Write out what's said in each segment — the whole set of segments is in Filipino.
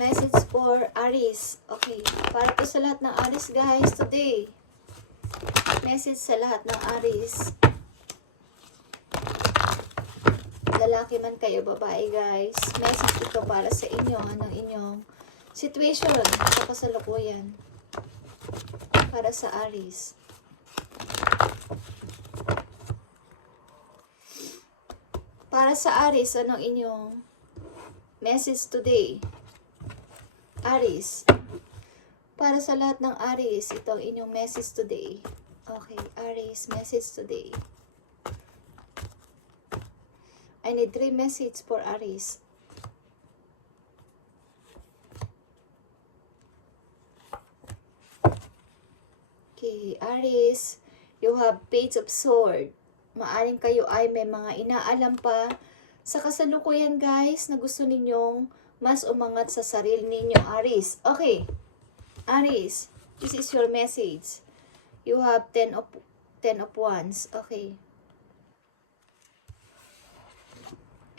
Message for Aries. Okay. Para po sa lahat ng Aries guys today. Message sa lahat ng Aries. Lalaki man kayo, babae guys. Message ito para sa inyo. Ng inyong situation sa kasalukuyan. Para sa Aries. Para sa Aries, anong inyong message today? Aries. Para sa lahat ng Aries, ito ang inyong message today. Okay, Aries, message today. I need 3 message for Aries. Okay, Aries, you have Page of Sword. Maaring kayo ay may mga inaalam pa sa kasalukuyan guys na gusto ninyong mas umangat sa sarili ninyo, Aries. Okay, Aries, this is your message. You have 10 of Wands. Okay.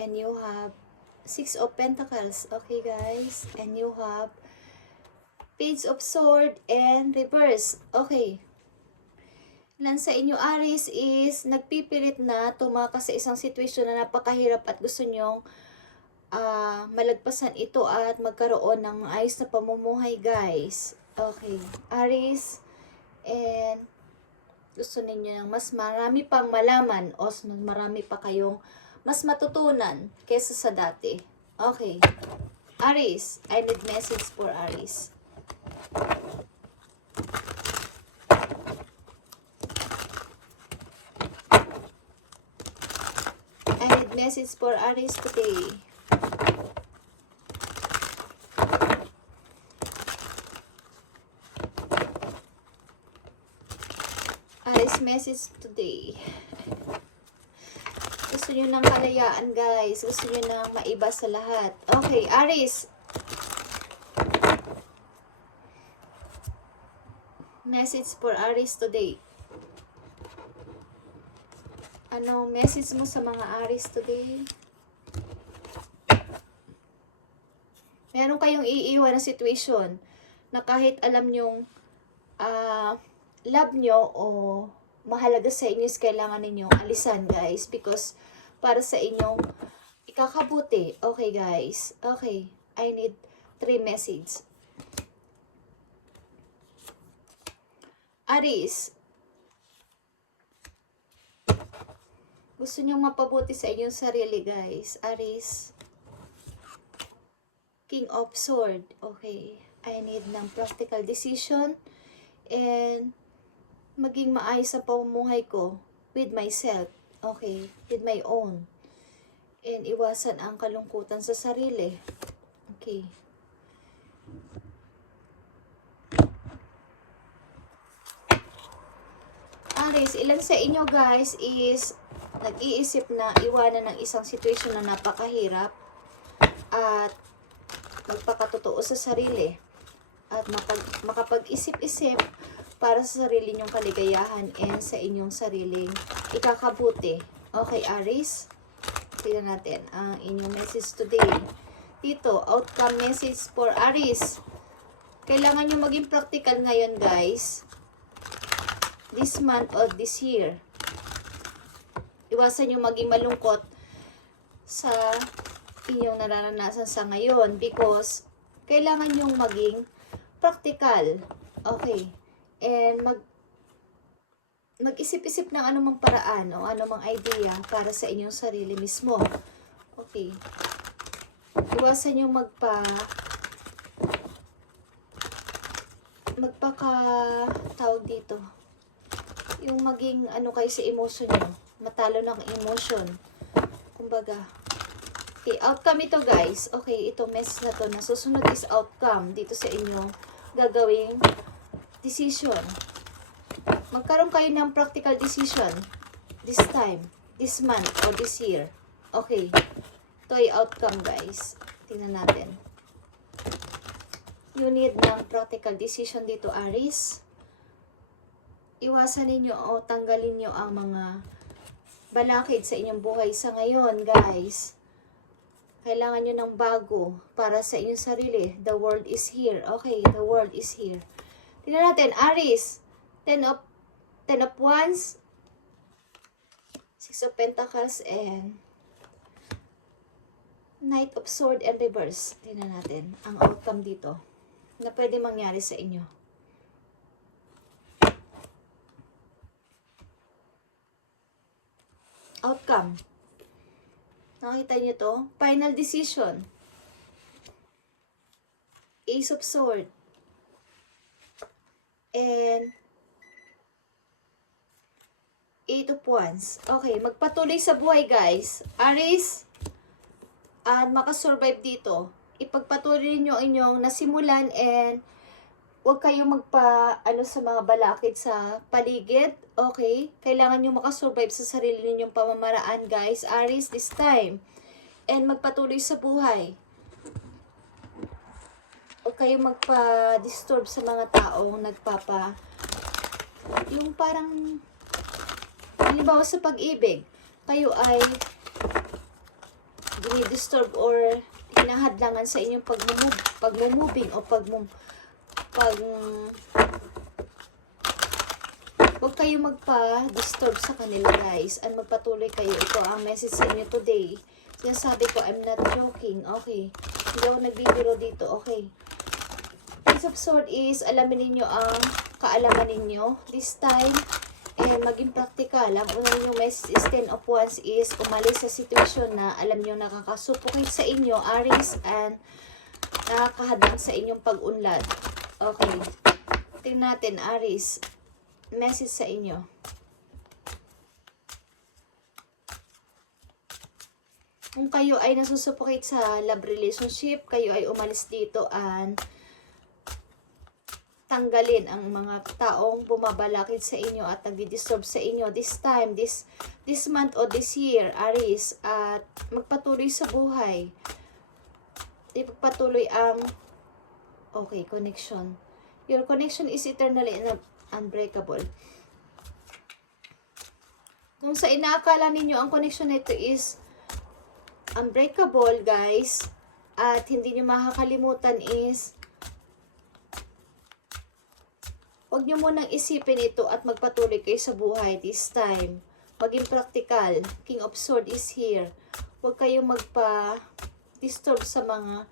And you have 6 of Pentacles. Okay, guys. And you have Page of Sword and Reverse. Okay. Ilan sa inyo, Aries, is nagpipilit na tumakas sa isang sitwasyon na napakahirap at gusto nyong malagpasan ito at magkaroon ng maayos na pamumuhay, guys. Okay. Aries, and gusto ninyo ng mas marami pang malaman o mas marami pa kayong mas matutunan kesa sa dati. Okay. Aries, I need message for Aries. I need message for Aries today. Aries message today. Gusto nyo ng kalayaan, guys. Gusto nyo ng maiba sa lahat. Okay, Aries. Message for Aries today. Ano message mo sa mga Aries today? Meron kayong iiwan na situation na kahit alam nyong love nyo o mahalaga sa inyo is kailangan ninyong alisan, guys, because para sa inyong ikakabuti. Okay, guys. Okay. I need 3 message. Aries. Gusto nyong mapabuti sa inyong sarili, guys. Aries. King of Sword. Okay. I need ng practical decision and maging maayos sa pamumuhay ko with myself. Okay. With my own. And iwasan ang kalungkutan sa sarili. Okay. Aries, ilan sa inyo guys is nag-iisip na iwanan ng isang situation na napakahirap at magpakatotoo sa sarili at makapag-isip-isip para sa sarili nyong kaligayahan and sa inyong sariling ikakabuti. Okay, Aries? Tignan natin ang inyong message today. Dito, outcome message for Aries. Kailangan nyo maging practical ngayon, guys. This month or this year. Iwasan nyo maging malungkot sa inyong nararanasan sa ngayon because kailangan nyong maging practical. Okay. And mag-isip-isip ng anumang paraan o anumang idea para sa inyong sarili mismo. Okay. Iwasan nyo tawag dito. Yung maging kayo sa emotion nyo. Matalo ng emotion. Kumbaga. Okay, outcome ito, guys. Okay, itong message na to na susunod is outcome dito sa inyong gagawing decision. Magkaroon kayo ng practical decision this time, this month, or this year. Okay. Ito ay outcome, guys. Tingnan natin. You need ng practical decision dito, Aries. Iwasan ninyo o tanggalin nyo ang mga balakid sa inyong buhay sa ngayon, guys. Kailangan nyo ng bago para sa inyong sarili. The world is here. Okay, the world is here. Tingnan natin, Aries. 10 of Wands, 6 of Pentacles, and Knight of Sword and Reverse. Tingnan natin ang outcome dito na pwede mangyari sa inyo. Outcome. Nakita niyo to? Final decision. Ace of Sword. And Eight of Wands. Okay, magpatuloy sa buhay guys. Aries, at makasurvive dito. Ipagpatuloy niyo ang inyong nasimulan and huwag kayong sa mga balakid sa paligid. Okay? Kailangan nyo makasurvive sa sarili ninyong pamamaraan, guys. Aries, this time. And magpatuloy sa buhay. Huwag kayong magpa-disturb sa mga taong yung parang, halimbawa sa pag-ibig, kayo ay dinidisturb or hinahadlangan sa inyong pag-moving o huwag kayo magpa-disturb sa kanila guys and magpatuloy kayo. Ito ang message sa inyo today. Sinasabi ko, I'm not joking. Okay. Hindi ako nagbibiro dito. Okay. Ace of Sword is, alamin ninyo ang kaalaman ninyo this time and maging practical. Ang unang ninyong message is 10 of Wands is umalis sa situation na alam nyo nakakasuffocate sa inyo, Aries, and nakakahadang sa inyong pag-unlad. Okay. Tingnan natin, Aries. Message sa inyo. Kung kayo ay nasusuffocate sa love relationship, kayo ay umalis dito and tanggalin ang mga taong bumabalakid sa inyo at nagdi-disturb sa inyo this time, this month o this year, Aries, at magpatuloy sa buhay. Ipagpatuloy ang connection. Your connection is eternally unbreakable. Kung sa inaakala ninyo ang connection nito is unbreakable, guys, at hindi nyo makakalimutan is huwag nyo munang isipin ito at magpatuloy kayo sa buhay this time. Maging practical. King of Swords is here. Huwag kayong magpa-disturb sa mga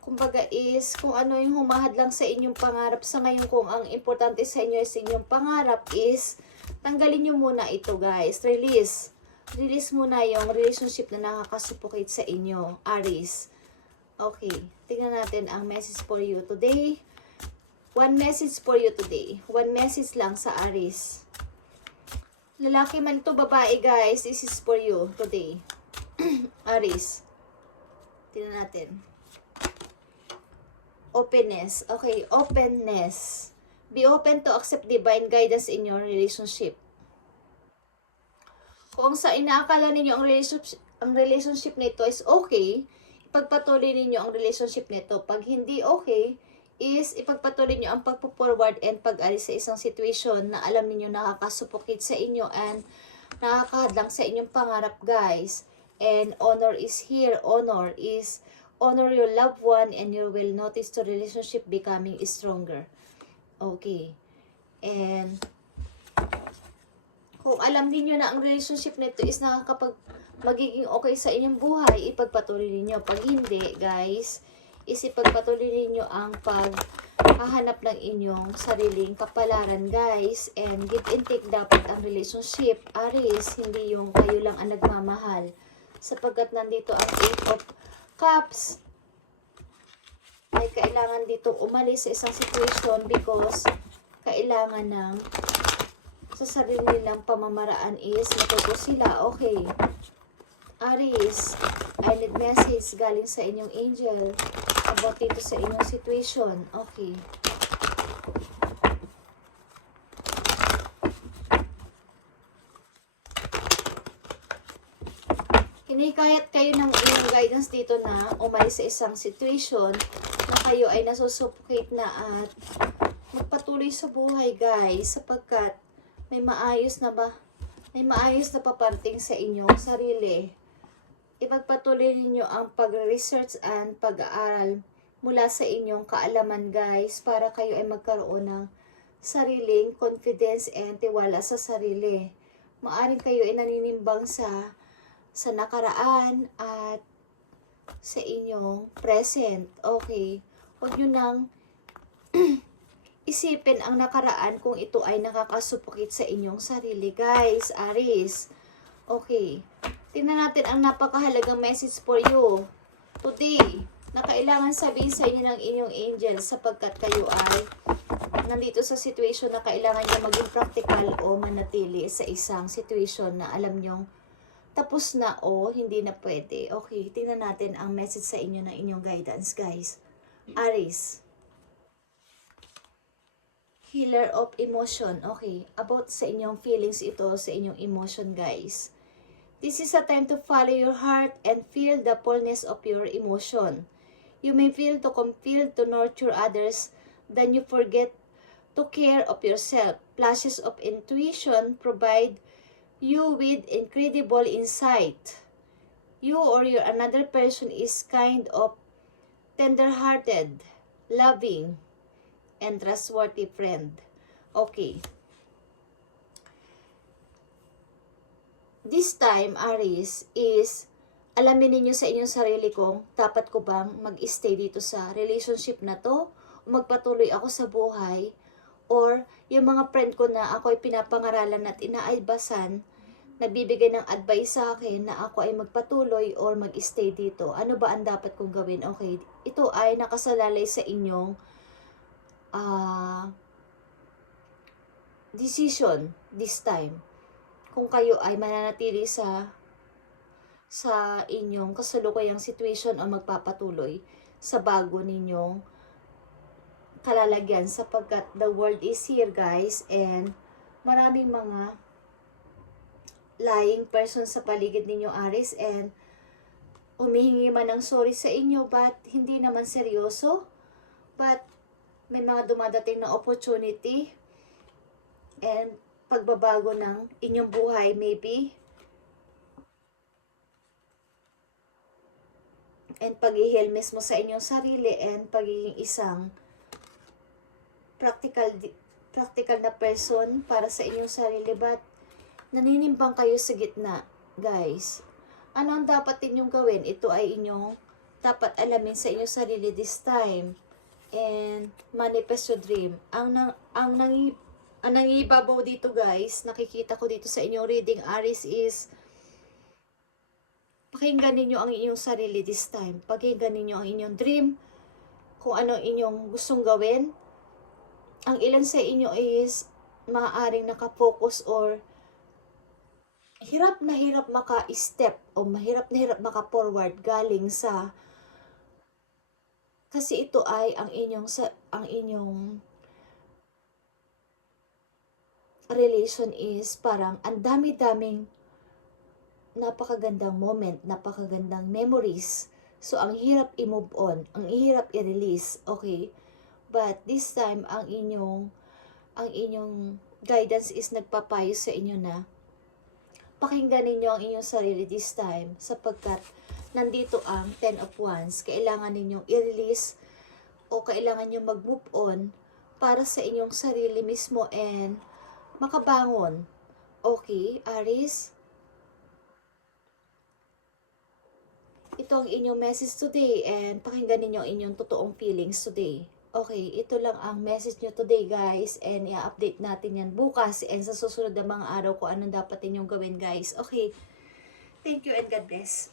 kumbaga is kung ano yung humahadlang sa inyong pangarap sa ngayon. Kung ang importante sa inyo is inyong pangarap is tanggalin nyo muna ito guys. Release. Release muna yung relationship na nakakasuffocate sa inyo, Aries. Okay. Tingnan natin ang message for you today. One message for you today. One message lang sa Aries. Lalaki man ito, babae guys. This is for you today. Aries. Tingnan natin. Openness. Okay, openness. Be open to accept divine guidance in your relationship. Kung sa inaakala ninyo ang relationship nito is okay, ipagpatuloy ninyo ang relationship nito. Pag hindi okay, is ipagpatuloy nyo ang pagpo-forward and pag-alis sa isang situation na alam niyo nakakasuffocate sa inyo and nakakahadlang sa inyong pangarap, guys. And honor is here. Honor is honor your loved one and you will notice the relationship becoming stronger. Okay. And kung alam niyo na ang relationship nito is magiging okay sa inyong buhay, ipagpatuloy niyo. Pag hindi, guys, is ipagpatuloy niyo ang paghahanap ng inyong sariling kapalaran, guys. And give and take dapat ang relationship, Aries, hindi yung kayo lang ang nagmamahal. Sapagkat nandito ang 8 of Cups, may kailangan dito umalis sa isang situation because kailangan ng sa sarili nilang pamamaraan is natuto sila. Okay. Aries, I need message galing sa inyong angel about dito sa inyong situation. Okay. Kinikayat kayo ng inyong guidance dito na umalis sa isang situation na kayo ay nasusuffocate na at magpatuloy sa buhay, guys, sapagkat may maayos na paparting sa inyong sarili. ipagpatuloy ninyo ang pag-research and pag-aaral mula sa inyong kaalaman guys, para kayo ay magkaroon ng sariling confidence and tiwala sa sarili. Maaring kayo ay naninimbang sa nakaraan at sa inyong present. Okay, huwag nyo nang isipin ang nakaraan kung ito ay nakakasupukit sa inyong sarili guys, Aries. Okay, tingnan natin ang napakahalagang message for you today na kailangan sabihin sa inyo ng inyong angel, sapagkat kayo ay nandito sa situation na kailangan nyo maging practical o manatili sa isang situation na alam nyong tapos na o hindi na pwede. Okay, tingnan natin ang message sa inyo ng inyong guidance guys. Aries. Healer of emotion. Okay, about sa inyong feelings ito, sa inyong emotion guys. This is a time to follow your heart and feel the fullness of your emotion. You may feel to compel to nurture others, then you forget to care of yourself. Flashes of intuition provide you with incredible insight. You or your another person is kind of tender-hearted, loving, and trustworthy friend. Okay. This time, Aries, is alamin ninyo sa inyong sarili kung dapat ko bang mag-stay dito sa relationship na to, o magpatuloy ako sa buhay, or yung mga friend ko na ako ay pinapangaralan at inaadbasan, nagbibigay ng advice sa akin na ako ay magpatuloy or mag-stay dito. Ano ba ang dapat kong gawin? Okay, ito ay nakasalalay sa inyong decision this time. Kung kayo ay mananatili sa inyong kasalukuyang situation o magpapatuloy sa bago ninyong kalalagyan, sapagkat the world is here guys, and maraming mga lying person sa paligid ninyo Aries, and humihingi man ng sorry sa inyo but hindi naman seryoso, but may mga dumadating na opportunity and pagbabago ng inyong buhay maybe, and pag-ihil mismo sa inyong sarili, and pagiging isang practical na person para sa inyong sarili, but naninimbang kayo sa gitna guys. Ano ang dapat inyong gawin? Ito ay inyong dapat alamin sa inyong sarili this time, and manifest your dream. Ang nangibabaw dito guys, nakikita ko dito sa inyong reading Aries, is pakinggan ninyo ang inyong sarili this time. Pakinggan ninyo ang inyong dream, kung ano inyong gustong gawin. Ang ilan sa inyo is maaaring nakafocus or hirap na hirap maka-step o mahirap na hirap maka-forward galing sa, kasi ito ay ang inyong relation is parang ang dami-daming napakagandang moment, napakagandang memories. So, ang hirap i-move on, ang hirap i-release, okay? But this time, ang inyong guidance is nagpapayo sa inyo na pakinggan ninyo ang inyong sarili this time, sapagkat nandito ang 10 of Wands. Kailangan ninyong i-release o kailangan nyo mag-move on para sa inyong sarili mismo and makabangon. Okay, Aries? Ito ang inyong message today, and pakinggan ninyo ang inyong totoong feelings today. Okay, ito lang ang message nyo today guys, and i-update natin yan bukas and sa susunod na mga araw kung anong dapat ninyong gawin guys. Okay, thank you and God bless.